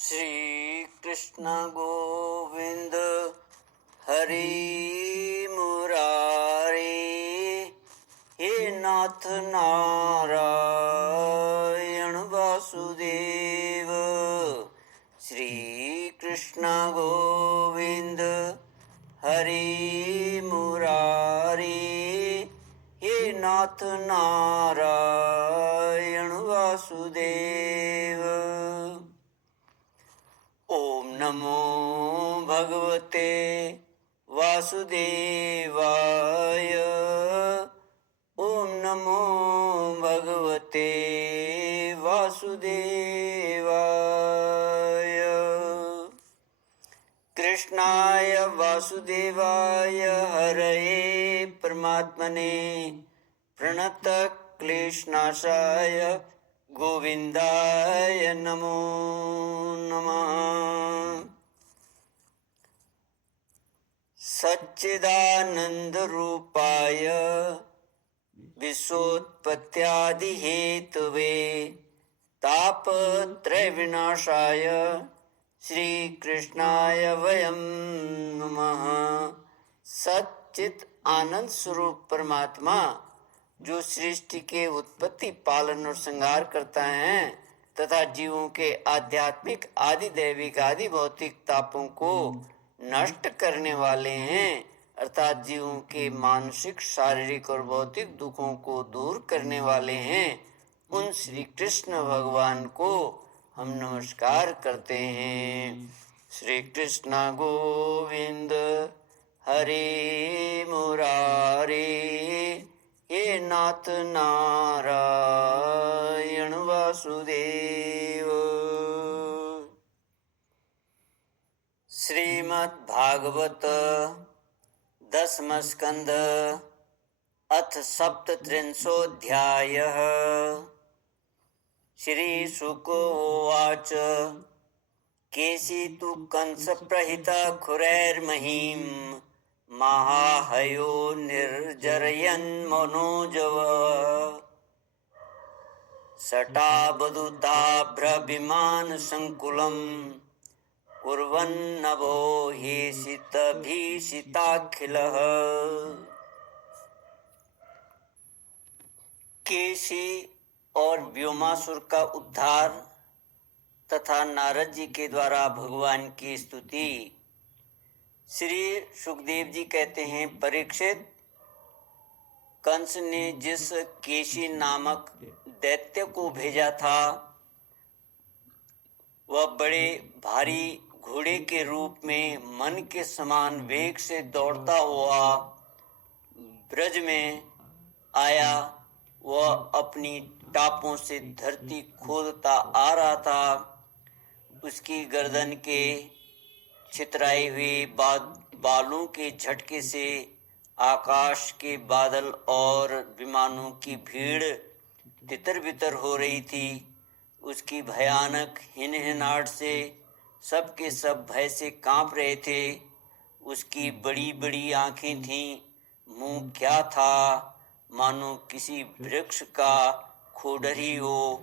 श्री कृष्ण गोविंद हरि मुरारी, हे नाथ नारायण वासुदेव। श्री कृष्ण गोविंद हरि मुरारी, हे नाथ नारायण वासुदेव। ओम नमो भगवते वासुदेवाय। ओम नमो भगवते वासुदेवाय। कृष्णाय वासुदेवाय हरये परमात्मने प्रणतक्लेशनाशाय गोविंदाय नमो नमः। सच्चिदानंद रूपाय विश्वोत्पत्त्यादि हेतवे तापत्रय विनाशाय श्री कृष्णाय वयं नमः। सच्चित आनंद स्वरूप परमात्मा जो सृष्टि के उत्पत्ति, पालन और संहार करता है तथा जीवों के आध्यात्मिक, आदि दैविक, आदि भौतिक तापों को नष्ट करने वाले हैं, अर्थात जीवों के मानसिक, शारीरिक और भौतिक दुखों को दूर करने वाले हैं, उन श्री कृष्ण भगवान को हम नमस्कार करते हैं। श्री कृष्ण गोविंद हरे मुरारी, हे नाथ नारायण वासुदेव। श्रीमद् भागवत दशम स्कंद अथ सप्तत्रिंशोऽध्यायः। श्री शुक उवाच केशी तु कंस प्रहिता खुरैर्महीं महाहयो निर्जरयन् मनोजव सटाबदुताभ्रविमान संकुलम् कुर्वन्नभो हेषितभीषिताखिलः। केशी और व्योमासुर का उद्धार तथा नारद जी के द्वारा भगवान की स्तुति। श्री सुखदेव जी कहते हैं, परीक्षित, कंस ने जिस केशी नामक दैत्य को भेजा था वह बड़े भारी घोड़े के रूप में मन के समान वेग से दौड़ता हुआ ब्रज में आया। वह अपनी टापों से धरती खोदता आ रहा था। उसकी गर्दन के छितराए हुए बालों के झटके से आकाश के बादल और विमानों की भीड़ तितर बितर हो रही थी। उसकी भयानक हिनहिनाहट से सबके सब भय से कांप रहे थे। उसकी बड़ी बड़ी आंखें थीं, मुंह क्या था मानो किसी वृक्ष का खोडर ही हो।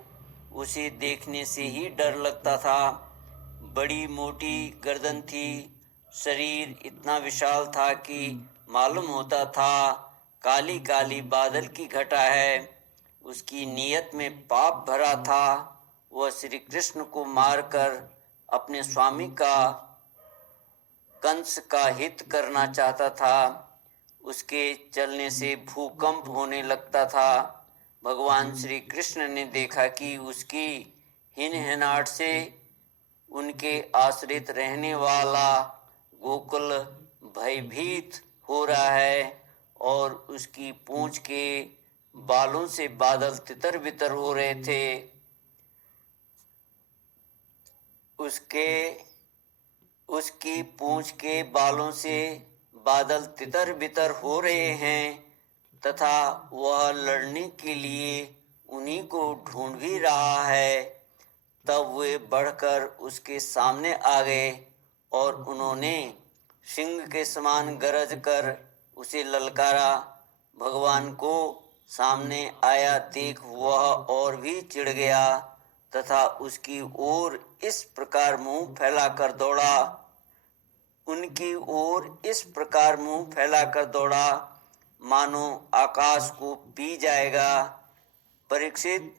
उसे देखने से ही डर लगता था। बड़ी मोटी गर्दन थी, शरीर इतना विशाल था कि मालूम होता था काली काली बादल की घटा है। उसकी नीयत में पाप भरा था। वह श्री कृष्ण को मारकर अपने स्वामी का, कंस का हित करना चाहता था। उसके चलने से भूकंप होने लगता था। भगवान श्री कृष्ण ने देखा कि उसकी हिनहिनाहट से उनके आश्रित रहने वाला गोकुल भयभीत हो रहा है और उसकी पूंछ के बालों से बादल तितर बितर हो रहे थे। उसकी पूंछ के बालों से बादल तितर बितर हो रहे हैं तथा वह लड़ने के लिए उन्हीं को ढूंढ भी रहा है। तब वे बढ़कर उसके सामने आ गए और उन्होंने सिंह के समान गरज कर उसे ललकारा। भगवान को सामने आया देख वह और भी चिढ़ गया तथा उसकी ओर इस प्रकार मुंह फैलाकर दौड़ा, उनकी ओर इस प्रकार मुंह फैलाकर दौड़ा मानो आकाश को पी जाएगा। परीक्षित,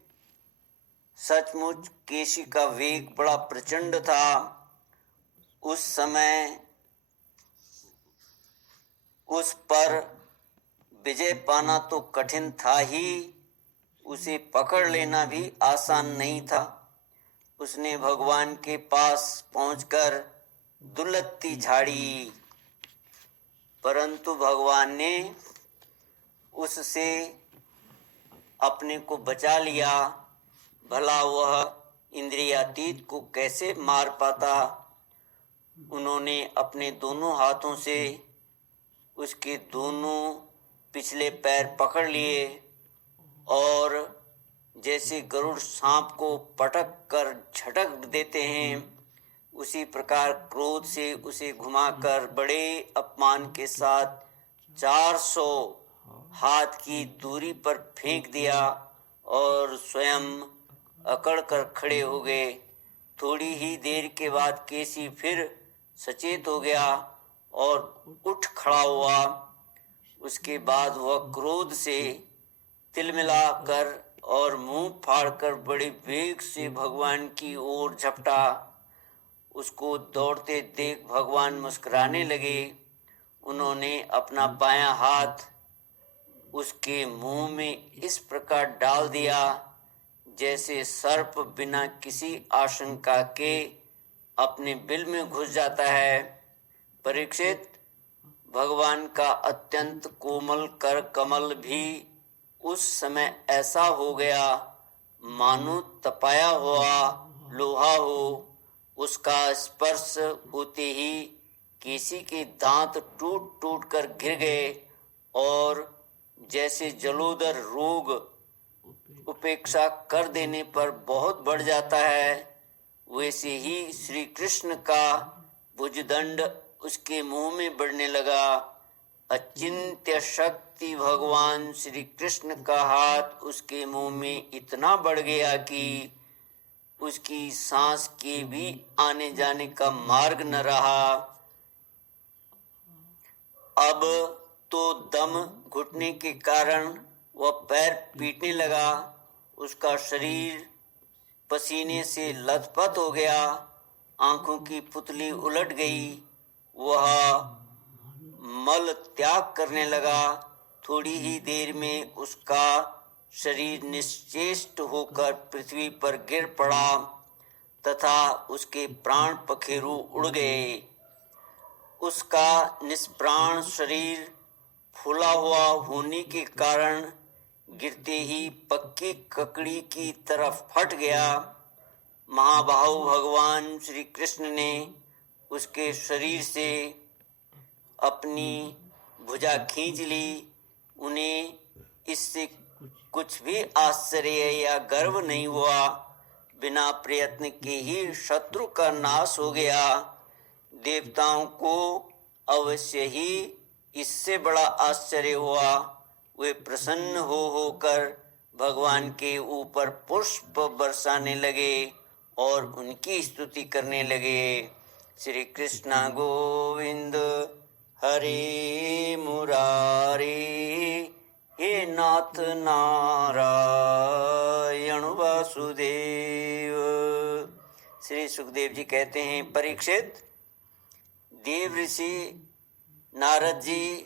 सचमुच केसी का वेग बड़ा प्रचंड था। उस समय उस पर विजय पाना तो कठिन था ही, उसे पकड़ लेना भी आसान नहीं था। उसने भगवान के पास पहुंचकर दुलत्ती झाड़ी, परंतु भगवान ने उससे अपने को बचा लिया। भला वह इंद्रियातीत को कैसे मार पाता। उन्होंने अपने दोनों हाथों से उसके दोनों पिछले पैर पकड़ लिए और जैसे गरुड़ सांप को पटक कर झटक देते हैं, उसी प्रकार क्रोध से उसे घुमाकर बड़े अपमान के साथ 400 हाथ की दूरी पर फेंक दिया और स्वयं अकड़ कर खड़े हो गए। थोड़ी ही देर के बाद केसी फिर सचेत हो गया और उठ खड़ा हुआ। उसके बाद वह क्रोध से तिलमिलाकर और मुंह फाड़कर बड़े वेग से भगवान की ओर झपटा। उसको दौड़ते देख भगवान मुस्कुराने लगे। उन्होंने अपना बायां हाथ उसके मुंह में इस प्रकार डाल दिया जैसे सर्प बिना किसी आशंका के अपने बिल में घुस जाता है। परीक्षित, भगवान का अत्यंत कोमल कर कमल भी उस समय ऐसा हो गया मानो तपाया हुआ लोहा हो। उसका स्पर्श होते ही केसी के दांत टूट टूट कर गिर गए और जैसे जलोदर रोग उपेक्षा कर देने पर बहुत बढ़ जाता है, वैसे ही श्री कृष्ण का भुजदंड उसके मुंह में बढ़ने लगा। अचिंत्य शक्ति भगवान श्री कृष्ण का हाथ उसके मुंह में इतना बढ़ गया कि उसकी सांस के भी आने जाने का मार्ग न रहा। अब तो दम घुटने के कारण वह पैर पीटने लगा। उसका शरीर पसीने से लथपथ हो गया, आंखों की पुतली उलट गई। वह मल त्याग करने लगा। थोड़ी ही देर में उसका शरीर निश्चेष्ट होकर पृथ्वी पर गिर पड़ा तथा उसके प्राण पखेरु उड़ गए। उसका निष्प्राण शरीर फूला हुआ होने के कारण गिरते ही पक्की ककड़ी की तरफ फट गया। महाबाहु भगवान श्री कृष्ण ने उसके शरीर से अपनी भुजा खींच ली। उन्हें इससे कुछ भी आश्चर्य या गर्व नहीं हुआ। बिना प्रयत्न के ही शत्रु का नाश हो गया। देवताओं को अवश्य ही इससे बड़ा आश्चर्य हुआ। वे प्रसन्न हो होकर भगवान के ऊपर पुष्प बरसाने लगे और उनकी स्तुति करने लगे। श्री कृष्ण गोविंद हरे मुरारे, हे नाथ नारायण वासुदेव। श्री सुखदेव जी कहते हैं, परीक्षित, देव ऋषि नारद जी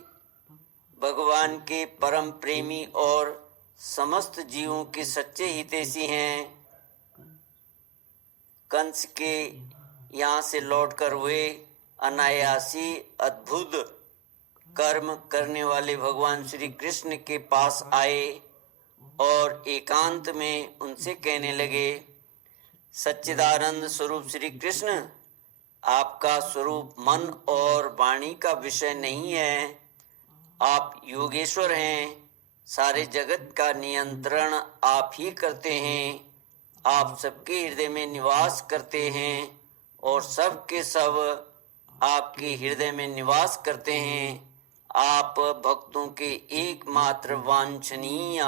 भगवान के परम प्रेमी और समस्त जीवों के सच्चे हितैषी हैं। कंस के यहाँ से लौटकर वे अनायासी अद्भुत कर्म करने वाले भगवान श्री कृष्ण के पास आए और एकांत में उनसे कहने लगे, सच्चिदानंद स्वरूप श्री कृष्ण, आपका स्वरूप मन और वाणी का विषय नहीं है। आप योगेश्वर हैं। सारे जगत का नियंत्रण आप ही करते हैं। आप सबके हृदय में निवास करते हैं और सब के सब आपके हृदय में निवास करते हैं। आप भक्तों के एकमात्र वांछनीय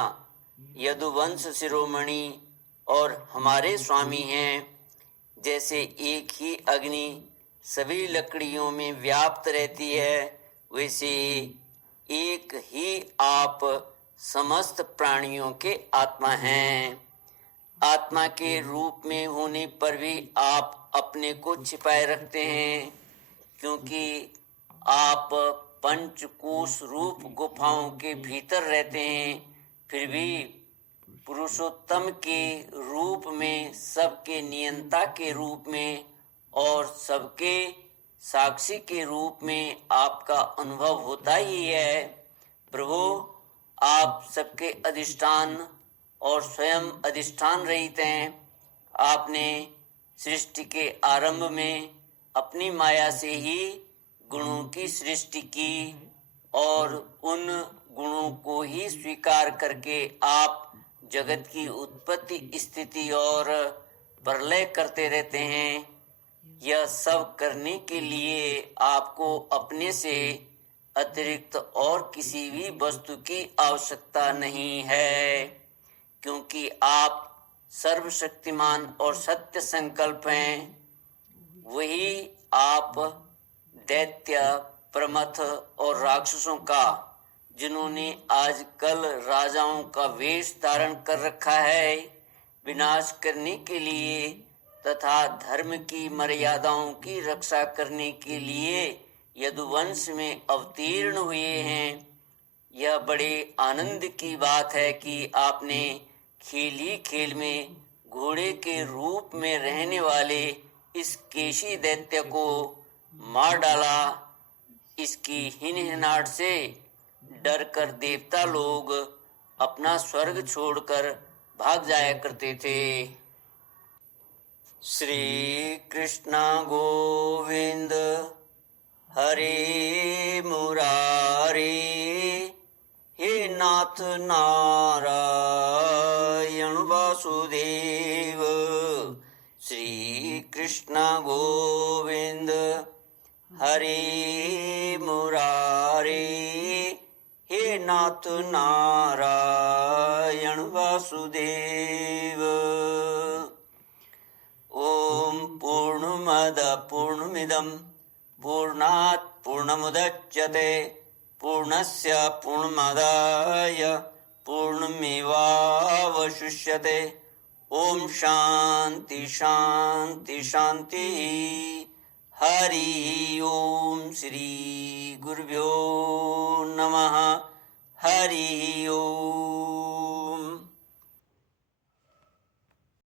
यदुवंश शिरोमणि और हमारे स्वामी हैं। जैसे एक ही अग्नि सभी लकड़ियों में व्याप्त रहती है, वैसे एक ही आप समस्त प्राणियों के आत्मा हैं। आत्मा के रूप में होने पर भी आप अपने को छिपाए रखते हैं, क्योंकि आप पंचकोश रूप गुफाओं के भीतर रहते हैं। फिर भी पुरुषोत्तम के रूप में, सबके नियंता के रूप में और सबके साक्षी के रूप में आपका अनुभव होता ही है। प्रभु, आप सबके अधिष्ठान और स्वयं अधिष्ठान रहित हैं। आपने सृष्टि के आरंभ में अपनी माया से ही गुणों की सृष्टि की और उन गुणों को ही स्वीकार करके आप जगत की उत्पत्ति, स्थिति और प्रलय करते रहते हैं। यह सब करने के लिए आपको अपने से अतिरिक्त और किसी भी वस्तु की आवश्यकता नहीं है, क्योंकि आप सर्वशक्तिमान और सत्य संकल्प हैं। वही आप दैत्य, प्रमथ और राक्षसों का, जिन्होंने आजकल राजाओं का वेश धारण कर रखा है, विनाश करने के लिए तथा धर्म की मर्यादाओं की रक्षा करने के लिए यदुवंश में अवतीर्ण हुए हैं। यह बड़े आनंद की बात है कि आपने खेल ही खेल में घोड़े के रूप में रहने वाले इस केशी दैत्य को मार डाला। इसकी हिनहिनाहट से डरकर देवता लोग अपना स्वर्ग छोड़कर भाग जाया करते थे। श्री कृष्ण गोविंद हरे मुरारी, हे नाथ नारायण वासुदेव। श्री कृष्ण गोविंद हरे मुरारी, हे नाथ नारायण वासुदेव। ओम पूर्णमद पूर्णमिदं पूर्णात् पूर्णमुदच्यते पूर्णस्य पूर्णमादाय पूर्णमेवावशिष्यते। ओम शांति शांति शांति। हरि ओम। श्री गुरुभ्यो नमः। हरि ओम।